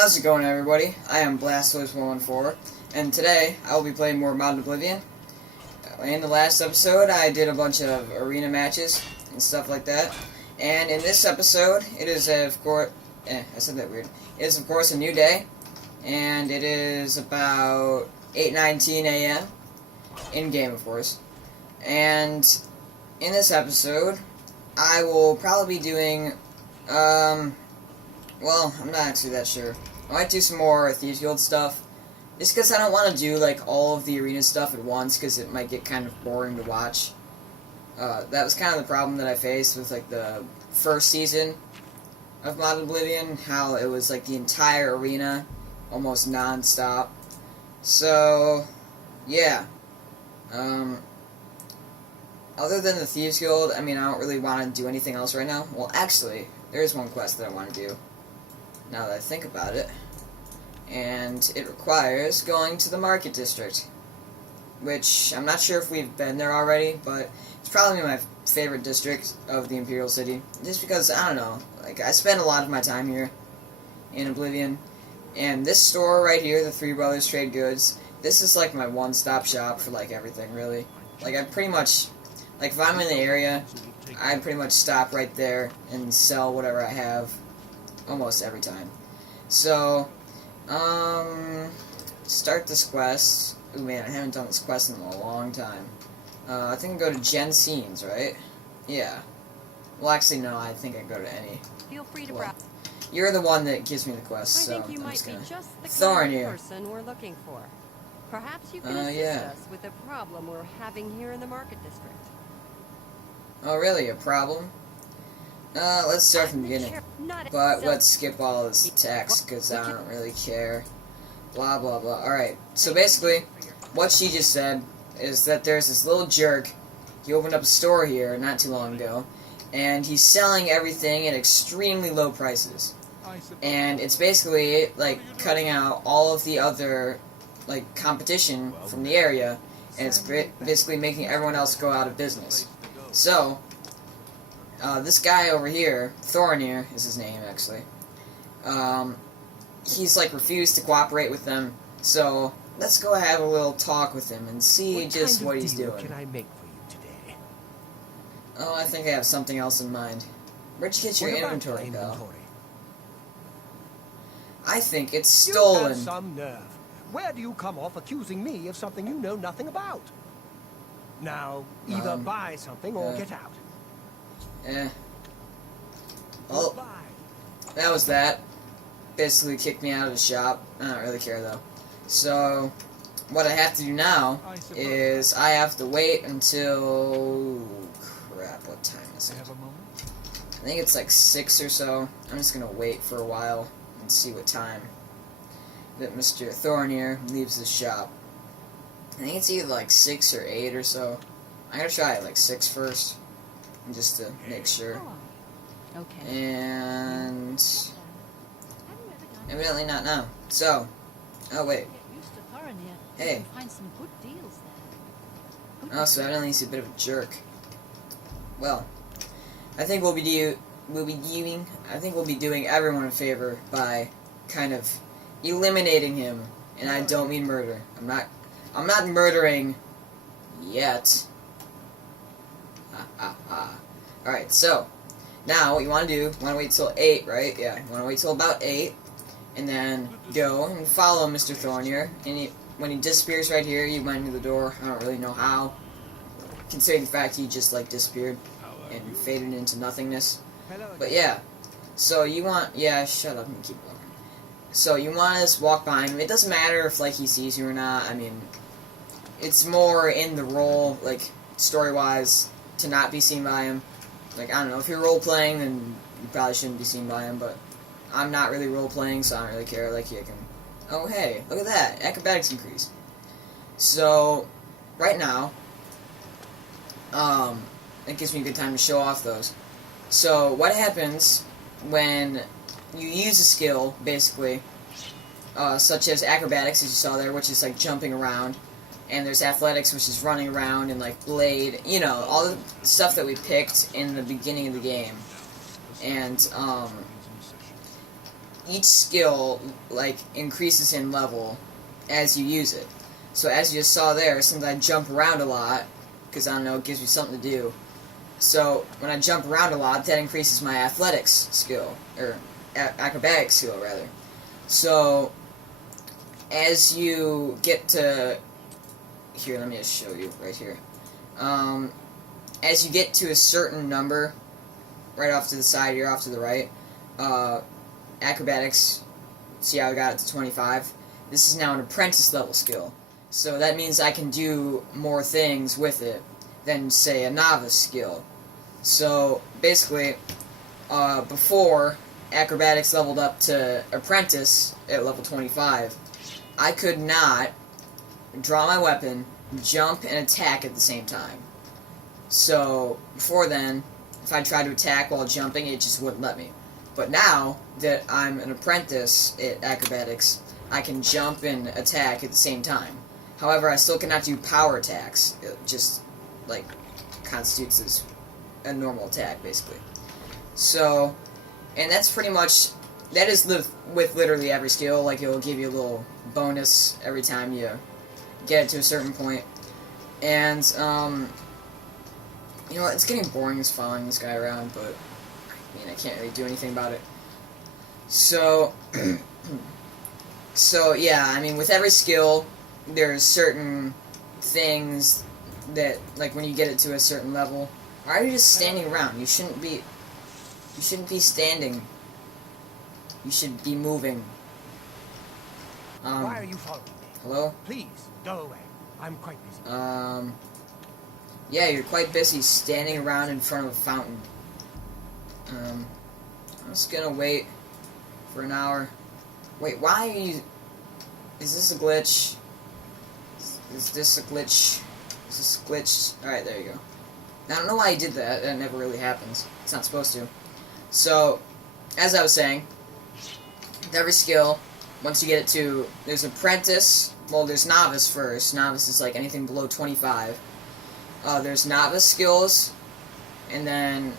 How's it going, everybody? I am Blastoise114, and today I will be playing more Mod Oblivion. In the last episode, I did a bunch of arena matches and stuff like that, and in this episode, it is of course, I said that weird. It is of course a new day, and it is about 8:19 a.m. in game, of course. And in this episode, I will probably be doing, well, I'm not actually that sure. I might do some more Thieves Guild stuff, just because I don't want to do, like, all of the arena stuff at once, because it might get kind of boring to watch. That was kind of the problem that I faced with, like, the first season of Mod Oblivion, how it was, like, the entire arena, almost non-stop. So, yeah. Other than the Thieves Guild, I mean, I don't really want to do anything else right now. Well, actually, there is one quest that I want to do, now that I think about it. And it requires going to the Market District, which I'm not sure if we've been there already, but it's probably my favorite district of the Imperial City. Just because, I don't know, like, I spend a lot of my time here in Oblivion. And this store right here, the Three Brothers Trade Goods, this is like my one-stop shop for, like, everything, really. Like, I pretty much, like, if I'm in the area, I pretty much stop right there and sell whatever I have almost every time. So, start this quest. Ooh, man, I haven't done this quest in a long time. I think I go to Gen Scenes, right? Yeah. Well, actually, no, I think I go to any. Feel free to browse. You're the one that gives me the quest, so I think you I'm might just be gonna just the throw in kind of here. person we're looking for. Perhaps you can assist Yeah. us with a problem we're having here in the Market District. Oh, really? A problem? Let's start from the beginning. But let's skip all this text, because I don't really care. Blah, blah, blah. Alright, so basically, what she just said is that there's this little jerk. He opened up a store here not too long ago, and he's selling everything at extremely low prices. And it's basically, like, cutting out all of the other, like, competition from the area, and it's basically making everyone else go out of business. So, this guy over here, Thorinir is his name, actually, he's, like, refused to cooperate with them, so let's go have a little talk with him and see just what he's doing. Can I make for you today? Oh, I think I have something else in mind. Where'd you get your inventory, pal? I think it's stolen. You have some nerve. Where do you come off accusing me of something you know nothing about? Now, either buy something or get out. Well, that was that. Basically kicked me out of the shop. I don't really care, though. So, what I have to do now is I have to wait until... Crap, what time is it? I think it's like 6 or so. I'm just gonna wait for a while and see what time that Mr. Thorinir leaves the shop. I think it's either like 6 or 8 or so. I'm gonna try it like 6 first, just to make sure. Okay. And evidently not now. So, oh wait. Hey. Oh, so evidently he's a bit of a jerk. Well, I think we'll be doing everyone a favor by kind of eliminating him, and I don't mean murder. I'm not murdering yet. Alright, so now what you want to do, you want to wait till 8, right? Yeah, you want to wait till about 8, and then go and follow Mr. Thorinir, and when he disappears right here, you went into the door. I don't really know how, considering the fact he just, like, disappeared and faded into nothingness. But yeah, so you want, yeah, shut up and keep walking. So you want to just walk behind him. It doesn't matter if, like, he sees you or not. I mean, it's more in the role, like, story-wise, to not be seen by him. Like, I don't know, if you're role-playing, then you probably shouldn't be seen by him, but I'm not really role-playing, so I don't really care. Like, you can... Oh, hey, look at that. Acrobatics increase. So, right now, it gives me a good time to show off those. So, what happens when you use a skill, basically, such as acrobatics, as you saw there, which is, like, jumping around, and there's athletics, which is running around, and, like, blade, you know, all the stuff that we picked in the beginning of the game. And, each skill, like, increases in level as you use it. So as you just saw there, since I jump around a lot, because I don't know, it gives me something to do. So when I jump around a lot, that increases my athletics skill, or acrobatics skill, rather. So as you get to... Here, let me just show you, right here. As you get to a certain number, right off to the side here, off to the right, acrobatics, see how I got it to 25? This is now an apprentice level skill. So that means I can do more things with it than, say, a novice skill. So basically, before acrobatics leveled up to apprentice at level 25, I could not draw my weapon, jump, and attack at the same time. So before then, if I tried to attack while jumping, it just wouldn't let me. But now that I'm an apprentice at acrobatics, I can jump and attack at the same time. However, I still cannot do power attacks. It just, like, constitutes as a normal attack, basically. So, and that's pretty much, that is with literally every skill. Like, it'll give you a little bonus every time you get it to a certain point. And, you know what, it's getting boring as following this guy around, but, I mean, I can't really do anything about it. So, so yeah, I mean, with every skill, there's certain things that, like, when you get it to a certain level, why are you just standing around? You shouldn't be standing. You should be moving. Why are you following me? Hello? Please, go away. I'm quite busy. Yeah, you're quite busy standing around in front of a fountain. I'm just gonna wait for an hour. Wait, why are you... Is this a glitch? Is this a glitch? Is this a glitch? Alright, there you go. Now, I don't know why he did that. That never really happens. It's not supposed to. So, as I was saying, with every skill, once you get it to... There's apprentice. Well, there's novice first. Novice is like anything below 25. There's novice skills. And then,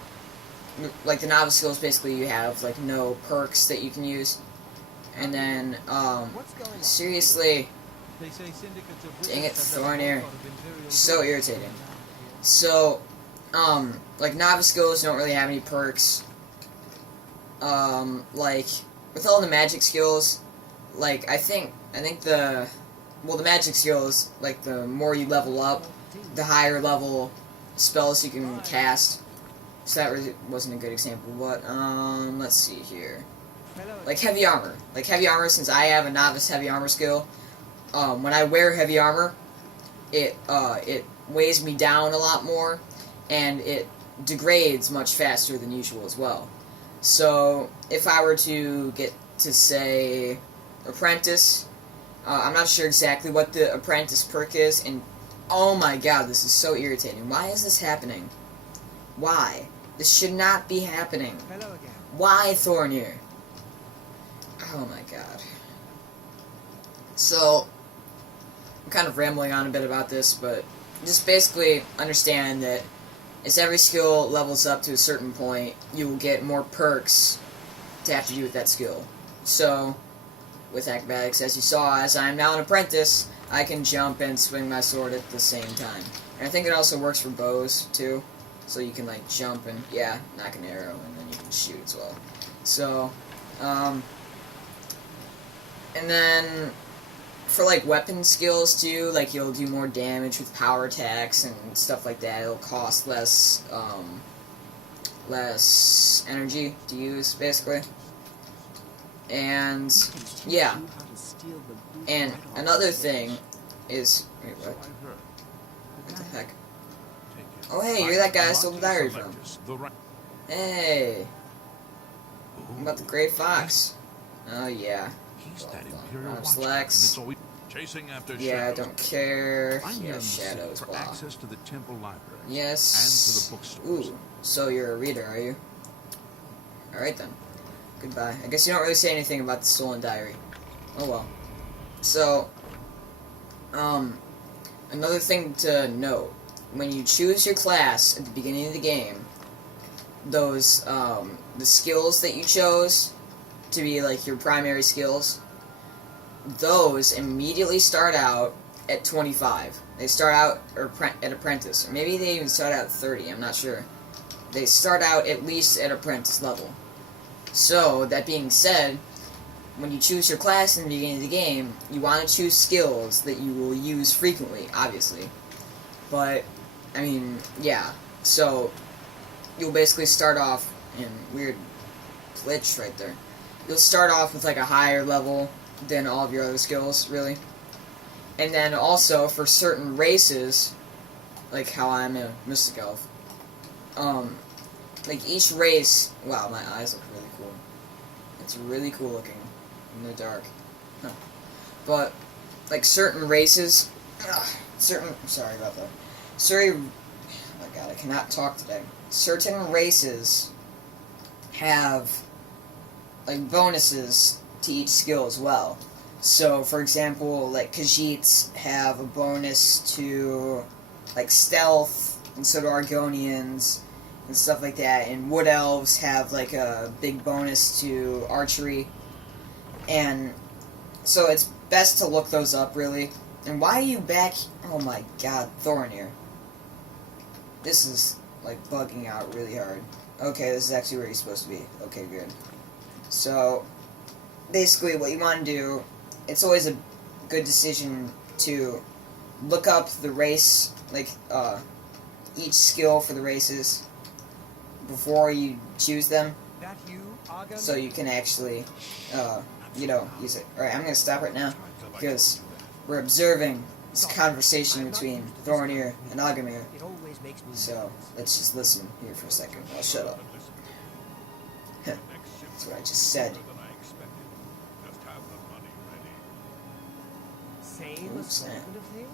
like, the novice skills, basically, you have, like, no perks that you can use. And then, seriously... Dang it, Thornir. So irritating. So, like, novice skills don't really have any perks. Like, with all the magic skills, like, I think the magic skills, like, the more you level up, the higher level spells you can cast. So that really wasn't a good example, but, let's see here. Like, heavy armor. Like, heavy armor, since I have a novice heavy armor skill, when I wear heavy armor, it weighs me down a lot more, and it degrades much faster than usual as well. So, if I were to get to, say, apprentice, I'm not sure exactly what the apprentice perk is, and oh my god, this is so irritating. Why is this happening? Why? This should not be happening. Why, Thornir? Oh my god. So, I'm kind of rambling on a bit about this, but just basically understand that as every skill levels up to a certain point, you will get more perks to have to do with that skill. So, with acrobatics, as you saw, as I am now an apprentice, I can jump and swing my sword at the same time. And I think it also works for bows, too. So you can, like, jump and, yeah, knock an arrow, and then you can shoot as well. So, and then... For, like, weapon skills, too, like, you'll do more damage with power attacks and stuff like that. It'll cost less, less energy to use, basically. And, yeah. And another thing is... Wait, what? What the heck? Oh, hey, you're that guy I stole the diary from. Hey. What about the Gray Fox? Oh, yeah. Lex. Yeah, I don't care. Yeah, shadows. Blah. Access to the temple library. Yes. And to the bookstores. Ooh, so you're a reader, are you? Alright then. Goodbye. I guess you don't really say anything about the stolen diary. Oh well. So, another thing to note. When you choose your class at the beginning of the game, those, the skills that you chose, to be like your primary skills, those immediately start out at 25. They start out at apprentice, or maybe they even start out at 30. I'm not sure. They start out at least at apprentice level. So that being said, when you choose your class in the beginning of the game, you want to choose skills that you will use frequently, obviously. But I mean, yeah. So you'll basically start off in weird glitch right there. You'll start off with like a higher level than all of your other skills, really. And then also for certain races, like how I'm a Mystic Elf, like each race, wow, my eyes look really cool. It's really cool looking in the dark. Huh. But like certain races, sorry about that. Oh my god, I cannot talk today. Certain races have like bonuses to each skill as well. So, for example, like Khajiits have a bonus to like stealth, and so do Argonians and stuff like that. And Wood Elves have like a big bonus to archery. And so it's best to look those up, really. And why are you back? Oh my god, Thornir. This is like bugging out really hard. Okay, this is actually where you're supposed to be. Okay, good. So, basically what you want to do, it's always a good decision to look up the race, like, each skill for the races before you choose them, so you can actually, use it. Alright, I'm gonna stop right now, because we're observing this conversation between Thornir and Agamir, so let's just listen here for a second. I'll shut up. That's what I just said. Same assortment of things?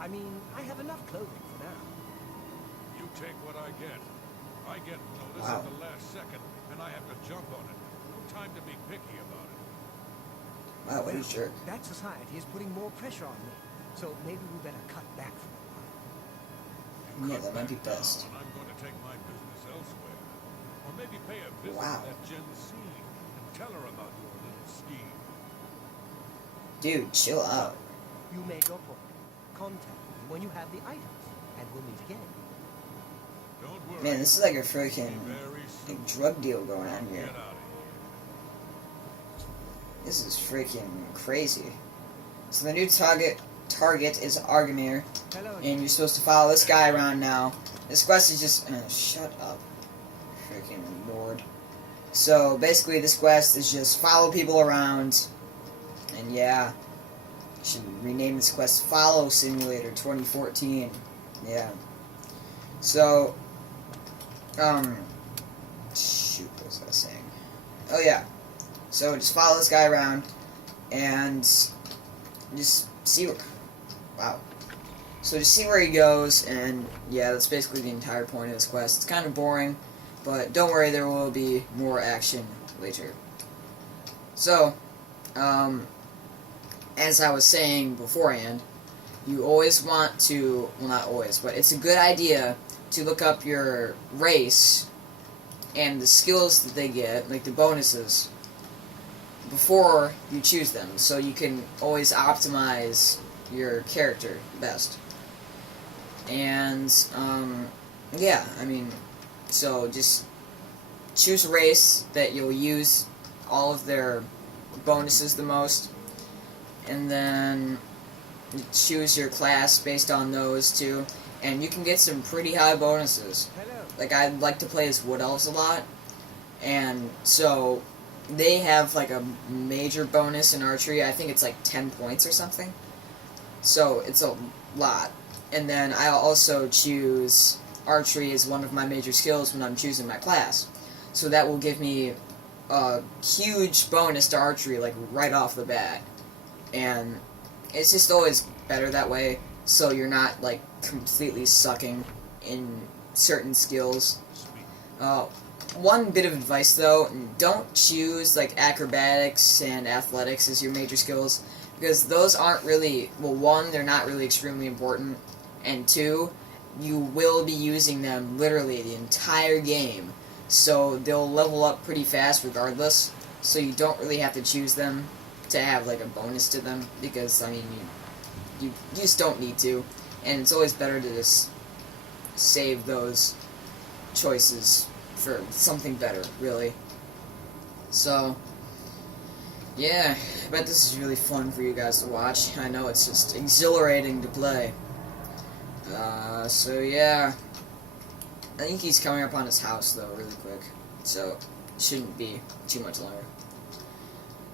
I mean, I have enough clothing for now. You take what I get. I get notice at the last second, and I have to jump on it. No time to be picky about it. Wow, what a jerk. That society is putting more pressure on me, so maybe we better cut back for a while. Yeah, that might be best. And I'm going to take my business elsewhere. Or maybe pay a visit Wow. to that Gen C and tell her about your little scheme. Dude, chill out. You made your point. Contact me when you have the items, and we'll meet again. Don't worry. Man, this is like a freaking Very soon. like, drug deal going on here. Get out of here. This is freaking crazy. So the new target is Argamir, Hello again. and you're supposed to follow this guy around now. This quest is just shut up, freaking lord. So basically, this quest is just follow people around, and yeah, should rename this quest Follow Simulator 2014. Yeah. So, shoot, what was I saying? Oh yeah. So just follow this guy around, and just see where, wow. So just see where he goes, and yeah, that's basically the entire point of this quest. It's kind of boring, but don't worry, there will be more action later. So, as I was saying beforehand, you always want to, well not always, but it's a good idea to look up your race and the skills that they get, like the bonuses, before you choose them, so you can always optimize your character best. And, yeah, I mean, so just choose a race that you'll use all of their bonuses the most, and then choose your class based on those too, and you can get some pretty high bonuses. Hello. Like, I like to play as Wood Elves a lot, and so they have like a major bonus in archery. I think it's like 10 points or something, so it's a lot. And then I also choose archery as one of my major skills when I'm choosing my class, so that will give me a huge bonus to archery, like right off the bat. And it's just always better that way, so you're not like completely sucking in certain skills. One bit of advice though, don't choose like acrobatics and athletics as your major skills, because those aren't really, well, one, they're not really extremely important, and two, you will be using them literally the entire game, so they'll level up pretty fast regardless. so you don't really have to choose them to have like a bonus to them, because I mean you just don't need to, and it's always better to just save those choices for something better, really. So yeah, I bet this is really fun for you guys to watch. I know it's just exhilarating to play. So yeah, I think he's coming up on his house though really quick, so it shouldn't be too much longer.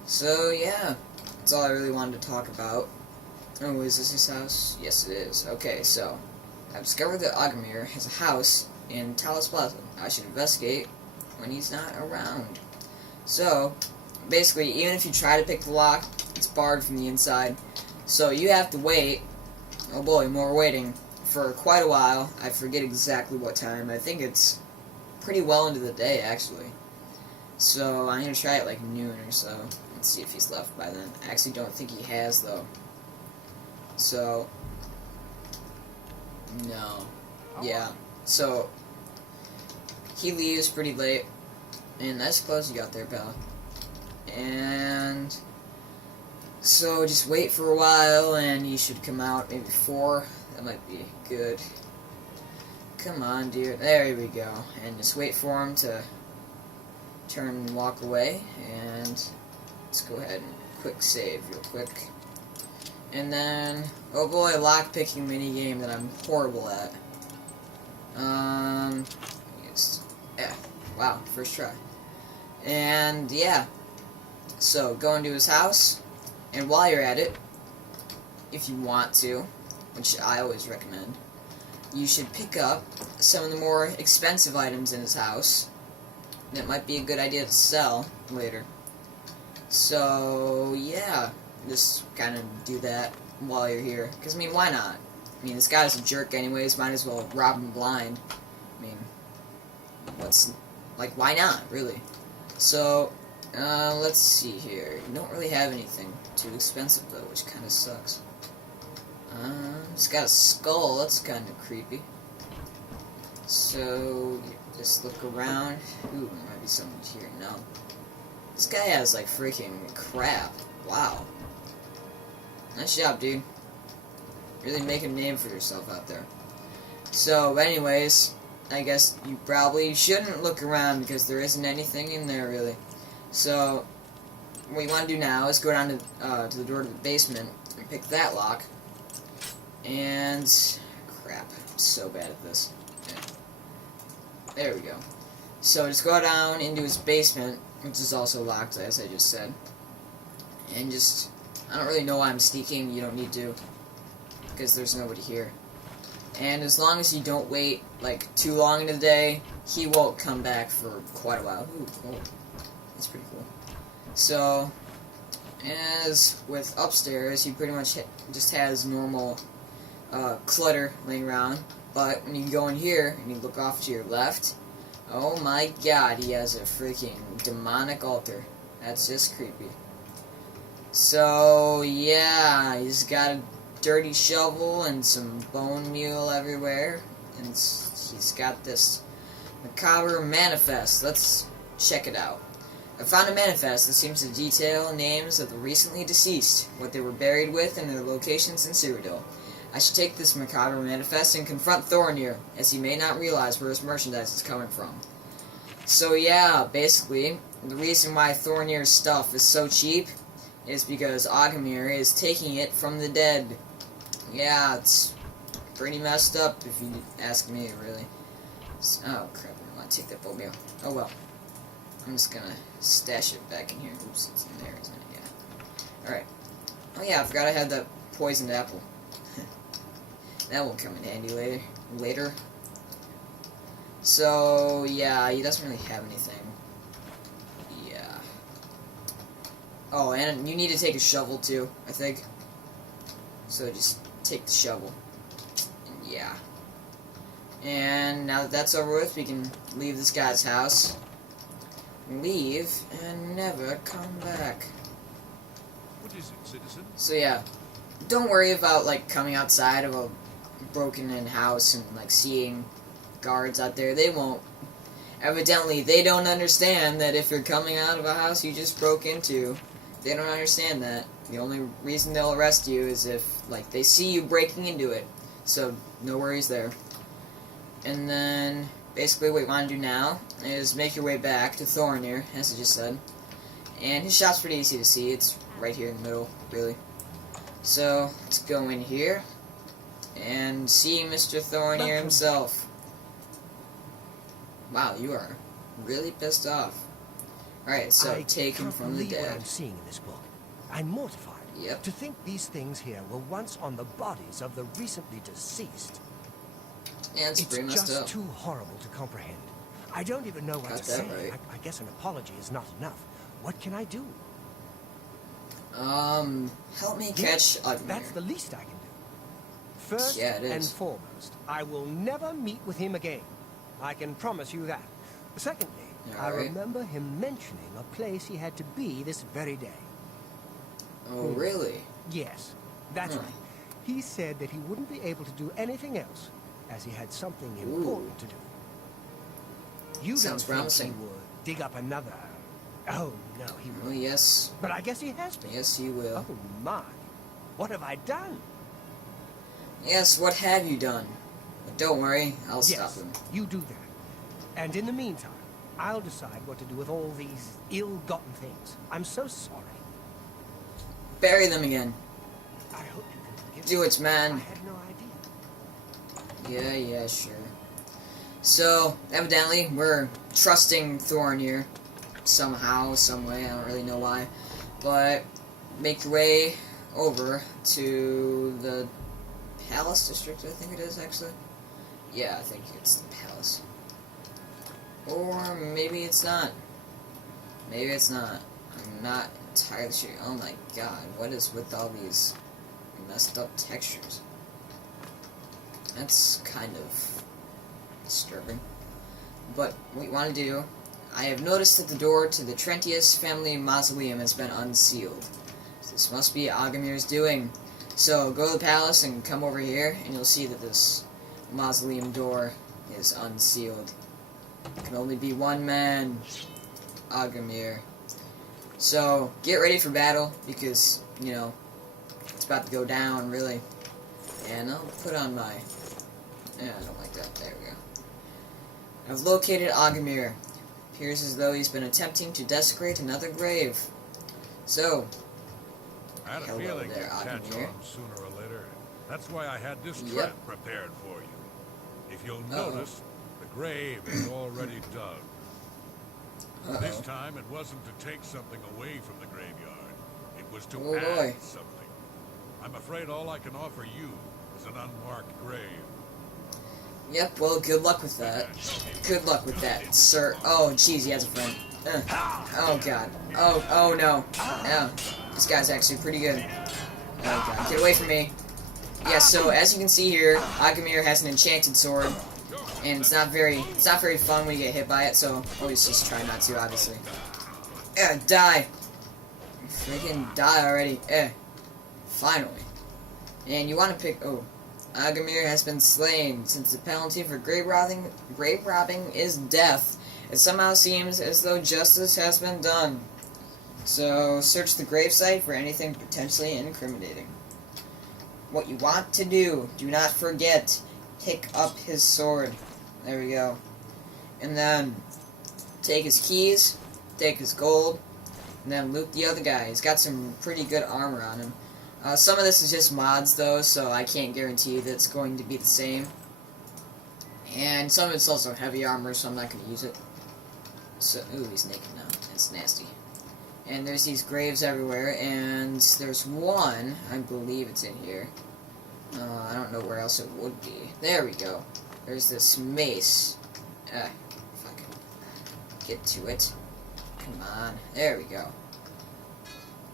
So yeah, that's all I really wanted to talk about. Oh, is this his house? Yes, it is. Okay, so I've discovered that Agamir has a house in Talos Plaza. I should investigate when he's not around. So basically, even if you try to pick the lock, it's barred from the inside. So you have to wait. Oh boy, more waiting for quite a while. I forget exactly what time. I think it's pretty well into the day, actually. So I'm gonna try it like noon or so. Let's see if he's left by then. I actually don't think he has, though. So no. Yeah. So he leaves pretty late. And nice clothes you got there, pal. And so just wait for a while, and he should come out maybe 4. That might be good. Come on, dude. There we go. And just wait for him to turn and walk away. And let's go ahead and quick save real quick. And then, oh boy, lockpicking minigame that I'm horrible at. Yeah. Wow, first try. And yeah. So go into his house, and while you're at it, if you want to, which I always recommend, you should pick up some of the more expensive items in his house that might be a good idea to sell later. So yeah, just kind of do that while you're here, because I mean, why not? I mean, this guy's a jerk anyways, might as well rob him blind. I mean, why not, really? So let's see here. You don't really have anything too expensive though, which kind of sucks. It's got a skull. That's kind of creepy. So just look around. Ooh, there might be something here. No, this guy has like freaking crap. Wow. Nice job, dude. Really make a name for yourself out there. So, anyways, I guess you probably shouldn't look around because there isn't anything in there really. So what you want to do now is go down to the door to the basement and pick that lock. And crap, I'm so bad at this. Okay. There we go. So just go down into his basement, which is also locked, as I just said. And just, I don't really know why I'm sneaking. You don't need to, because there's nobody here. And as long as you don't wait like too long in the day, he won't come back for quite a while. Ooh, cool. That's pretty cool. So, as with upstairs, he pretty much just has normal clutter laying around. But when you go in here and you look off to your left, oh my god, he has a freaking demonic altar. That's just creepy. So, yeah, he's got a dirty shovel and some bone meal everywhere. And he's got this macabre manifest. Let's check it out. I found a manifest that seems to detail names of the recently deceased, what they were buried with, and their locations in Cyrodiil. I should take this macabre manifest and confront Thornir, as he may not realize where his merchandise is coming from. So yeah, basically, the reason why Thornir's stuff is so cheap is because Agamir is taking it from the dead. Yeah, it's pretty messed up if you ask me, really. Oh crap, I don't want to take that boat meal. Oh well. I'm just gonna stash it back in here. Oops, it's in there, isn't it? Yeah. Alright. Oh yeah, I forgot I had that poisoned apple. That will come in handy later. So, yeah, he doesn't really have anything. Yeah. Oh, and you need to take a shovel too, I think. So just take the shovel. And yeah. And now that that's over with, we can leave this guy's house. Leave and never come back. What is it, citizen? So yeah, don't worry about like coming outside of a broken-in house and like seeing guards out there. They won't evidently they don't understand that if you're coming out of a house you just broke into, they don't understand that. The only reason they'll arrest you is if, like, they see you breaking into it. So, no worries there. And then, basically what you want to do now is make your way back to Thornir, as I just said. And his shop's pretty easy to see. It's right here in the middle, really. So, let's go in here and see Mr. Thornir himself. Wow, you are really pissed off. Alright, so take him from the What dead. I'm seeing in this book. I'm mortified. Yep. To think these things here were once on the bodies of the recently deceased. Yeah, it's pretty messed just up. too horrible to comprehend. I don't even know what Got to that say. right. I guess an apology is not enough. What can I do? Help me catch Oblivion. That's the least I can do. First Yeah, it is. and foremost, I will never meet with him again. I can promise you that. Secondly, I Alright. remember him mentioning a place he had to be this very day. Oh, really? Yes, that's Hmm. right. He said that he wouldn't be able to do anything else, as he had something important to do. You Sounds don't promising. think he would dig up another... Oh, no, he Oh, won't. yes. But I guess he has been. Yes, you will. Oh, my. What have I done? Yes, what have you done? But don't worry, I'll stop Yes, him. you do that. And in the meantime, I'll decide what to do with all these ill-gotten things. I'm so sorry. Bury them again. I hope you can forgive Do me. it, man. I had no idea. Yeah, sure. So, evidently, we're trusting Thornir somehow, some way, I don't really know why. But, make your way over to the Palace District, I think it is, actually. Yeah, I think it's the Palace. Or maybe it's not. Maybe it's not. I'm not entirely sure. Oh my god, what is with all these messed up textures? That's kind of disturbing. But what you want to do, I have noticed that the door to the Trentius family mausoleum has been unsealed. So this must be Agamir's doing. So go to the palace and come over here, and you'll see that this mausoleum door is unsealed. It can only be one man, Agamir. So get ready for battle, because, you know, it's about to go down, really. And I'll put on my... Yeah, I don't like that. There we go. I've located Agamir. Appears as though he's been attempting to desecrate another grave. So, I had a hello feeling there, you'd catch Oblivion. on sooner or later. That's why I had this Yep. trap prepared for you. If you'll notice, the grave is already dug. This time, it wasn't to take something away from the graveyard. It was to Oh, add boy. something. I'm afraid all I can offer you is an unmarked grave. Yep, well, good luck with that. Good luck with that, sir. Oh, jeez, he has a friend. Oh, God. Oh, no. Yeah, this guy's actually pretty good. Oh, God. Get away from me. Yeah, so, as you can see here, Agamir has an enchanted sword. And it's not very fun when you get hit by it, so always just try not to, obviously. Die! Freaking die already. Finally. And you want to pick... Oh. Agamir has been slain. Since the penalty for grave robbing is death, it somehow seems as though justice has been done. So, search the gravesite for anything potentially incriminating. What you want to do not forget, pick up his sword. There we go. And then, take his keys, take his gold, and then loot the other guy. He's got some pretty good armor on him. Some of this is just mods, though, so I can't guarantee that it's going to be the same. And some of it's also heavy armor, so I'm not going to use it. So, ooh, he's naked now. That's nasty. And there's these graves everywhere, and there's one, I believe it's in here. I don't know where else it would be. There we go. There's this mace. Fucking get to it. Come on. There we go.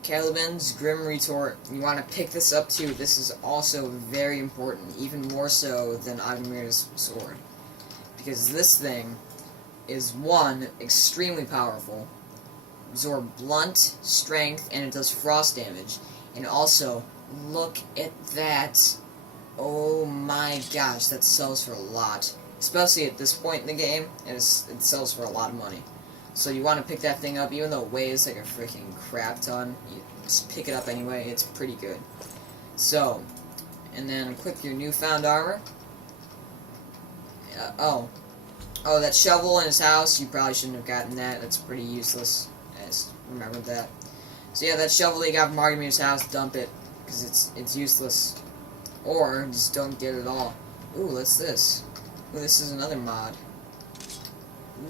Caliban's Grim Retort. You want to pick this up too. This is also very important, even more so than Agamir's sword. Because this thing is, one, extremely powerful, absorb blunt, strength, and it does frost damage. And also, look at that. Oh my gosh, that sells for a lot. especially at this point in the game, and it sells for a lot of money. So you want to pick that thing up, even though it weighs like a freaking crap ton. You just pick it up anyway. It's pretty good. So, and then equip your newfound armor. Oh, that shovel in his house. You probably shouldn't have gotten that. That's pretty useless. I just remembered that. So yeah, that shovel you got from Artemir's house, dump it because it's useless. Or just don't get it at all. Ooh, what's this? Ooh, this is another mod.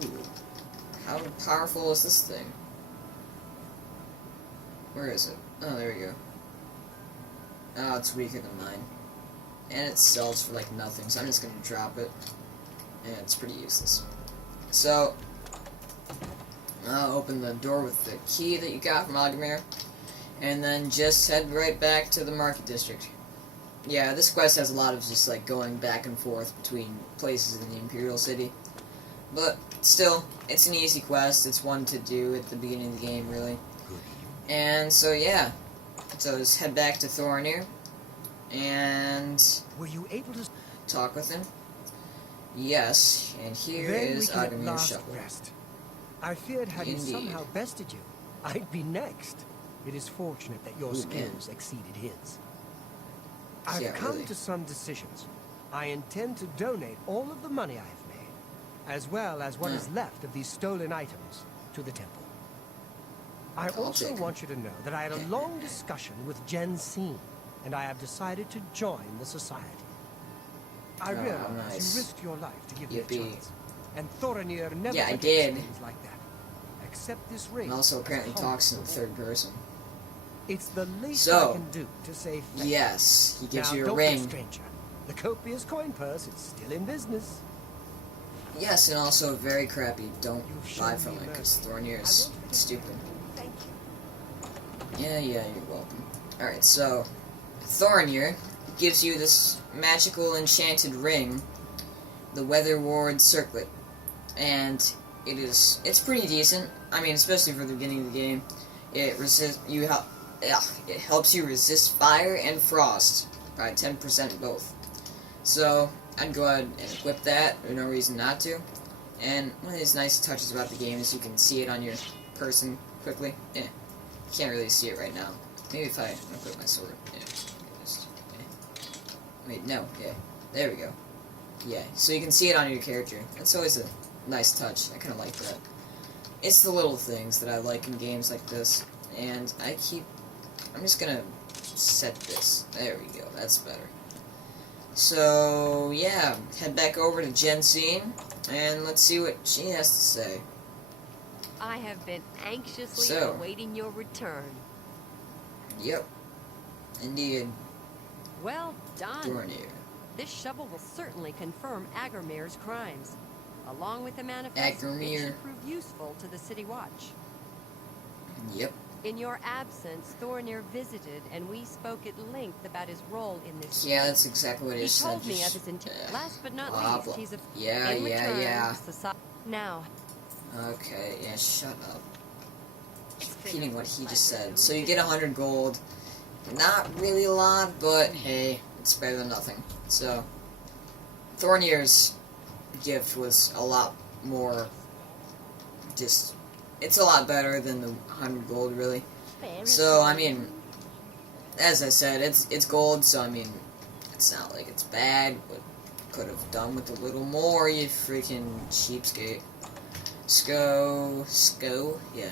Ooh. How powerful is this thing? Where is it? Oh, there we go. Oh, it's weaker than mine. And it sells for like nothing, so I'm just gonna drop it. And it's pretty useless. So, open the door with the key that you got from Oblivion. And then just head right back to the market district. Yeah, this quest has a lot of just like going back and forth between places in the Imperial City. But still, it's an easy quest. It's one to do at the beginning of the game, really. And so yeah, so just head back to Thornir and Were you able to talk with him. Yes, and here then is we can at Agamir's last shovel. rest. I feared had he Indeed. somehow bested you, I'd be next. It is fortunate that your Ooh, skills exceeded his. I've Yeah, come really. to some decisions. I intend to donate all of the money I've made, as well as what is left of these stolen items, to the temple. I also take 'em. want you to know that I had a long discussion with Jensine, and I have decided to join the society. I Oh, realize nice. you risked your life to give me a Yippee. chance, and Thorinir never Yeah, I forgets did. things like that. Except this ring. And also apparently as talks in the humble. third person. It's the least So, I can do to say thank you. Yes, he gives now, you a don't be ring. stranger. The copious coin purse is still in business. Yes, and also very crappy. Don't You've buy shown from me it because mercy. Thornir I is won't forget stupid. that. Thank you. Yeah, you're welcome. Alright, so Thornir gives you this magical enchanted ring, the Weather Ward Circlet, and it's pretty decent. I mean, especially for the beginning of the game, it helps you resist fire and frost by 10% both. So I'd go ahead and equip that. There's no reason not to. And one of these nice touches about the game is you can see it on your person quickly. You can't really see it right now. Maybe if I equip my sword. Wait, no. Yeah, there we go. Yeah, so you can see it on your character. That's always a nice touch. I kind of like that. It's the little things that I like in games like this. And I'm just gonna set this. There we go. That's better. So, yeah, head back over to Jensine, and let's see what she has to say. I have been anxiously So. awaiting your return. Yep. Indeed. Well done. Thornir. This shovel will certainly confirm Agrimir's crimes. Along with the manifesto, it Agrimir. should prove useful to the City Watch. Yep. In your absence, Thornir visited, and we spoke at length about his role in this. Yeah, that's exactly what it He is. told me of his intent. Last but not blah, least, blah. he's a Yeah, in yeah, return, yeah. Now, Okay, yeah, shut up. it's been Repeating a what he pleasure just said. to So you meet get 100 gold. Not really a lot, but hey, it's better than nothing. So, Thornir's gift was a lot more, it's a lot better than the 100 gold, really. So, I mean, as I said, it's gold, so I mean, it's not like it's bad, but could have done with a little more, you freaking cheapskate. Sco, yeah.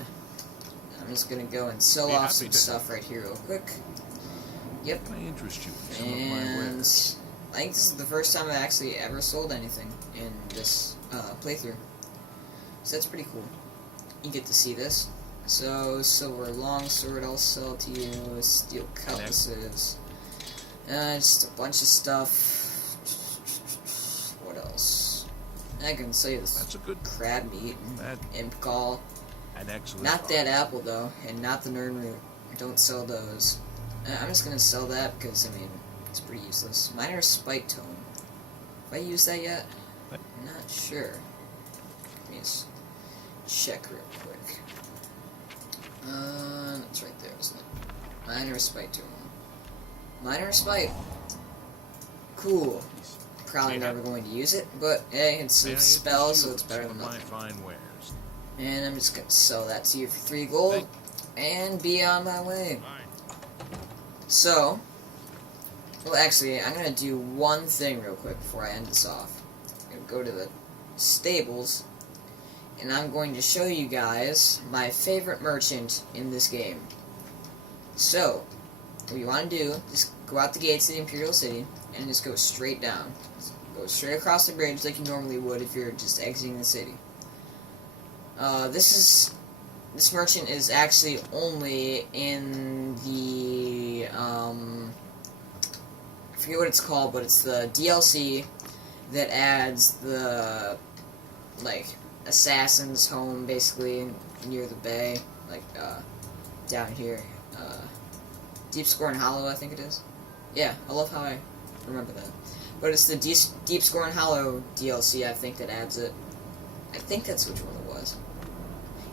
I'm just gonna go and sell Be off happy some to. stuff right here real quick. Yep. Can I interest you in some of my And wares? I think this is the first time I've actually ever sold anything in this playthrough. So that's pretty cool. You get to see this. So, silver longsword I'll sell to you, steel cutlasses, just a bunch of stuff. What else? I can sell you this That's a good, crab meat that, and imp gall. an excellent. Not that apple though, and not the nern root. Don't sell those. I'm just gonna sell that because I mean it's pretty useless. Minor spike tome. Have I used that yet? I'm not sure. Let me just check real quick. It's right there, isn't it? Minor spike tome. Minor spike. Cool. probably never going to use it, but hey, it's a spell, so it's better than my nothing. fine wares. And I'm just gonna sell that to you for 3 gold, and be on my way. Fine. So, well, actually, I'm gonna do one thing real quick before I end this off. I'm gonna go to the stables, and I'm going to show you guys my favorite merchant in this game. So, what you want to do is go out the gates of the Imperial City and just go straight down. Just go straight across the bridge like you normally would if you're just exiting the city. This merchant is actually only in the I forget what it's called, but it's the DLC that adds the like assassin's home basically near the bay, like down here. Deep Scorn Hollow, I think it is. Yeah, I love how I remember that. But it's the Deep Scorn Hollow DLC, I think, that adds it. I think that's which one it was.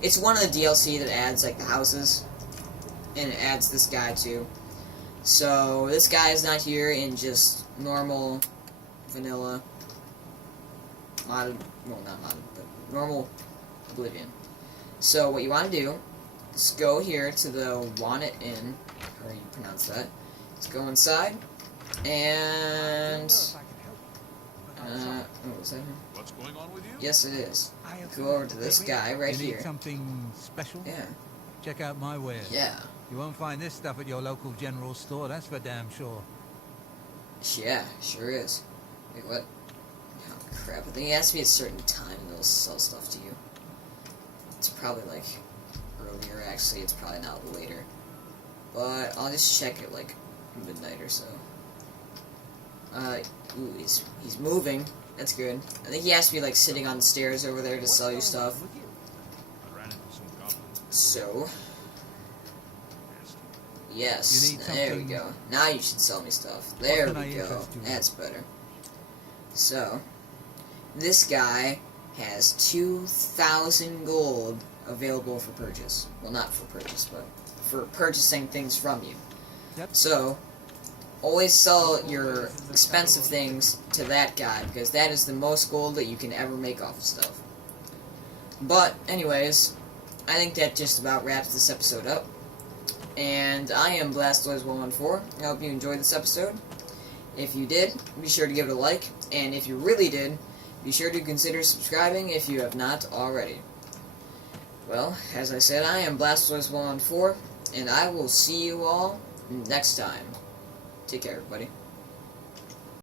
It's one of the DLC that adds, like, the houses. And it adds this guy, too. So, this guy is not here in just normal, vanilla, modded, well, not modded, but normal Oblivion. So, what you want to do is go here to the Wannet Inn, or you pronounce that. Let's go inside, and what was that? What's going on with you? Yes, it is. Go over to this guy right you need here. something special? Yeah, Check out my wares. yeah, You won't find this stuff at your local general store, that's for damn sure. yeah. Sure is. Wait, what? Oh crap! I think it has to be at a certain time, and they'll sell stuff to you. It's probably like earlier. Actually, it's probably not later. But I'll just check it like midnight or so. Ooh, he's moving. That's good. I think he has to be like sitting on the stairs over there to sell you stuff. I ran into some goblins. So, yes, You need there we something- go. Now you should sell me stuff. There can we I go. interest you in? That's better. So, this guy has 2,000 gold available for purchase. Well, not for purchase, but for purchasing things from you. Yep. So, always sell your expensive things to that guy, because that is the most gold that you can ever make off of stuff. But, anyways, I think that just about wraps this episode up. And I am Blastoise114. I hope you enjoyed this episode. If you did, be sure to give it a like. And if you really did, be sure to consider subscribing if you have not already. Well, as I said, I am Blastoise114, and I will see you all next time. Take care, everybody.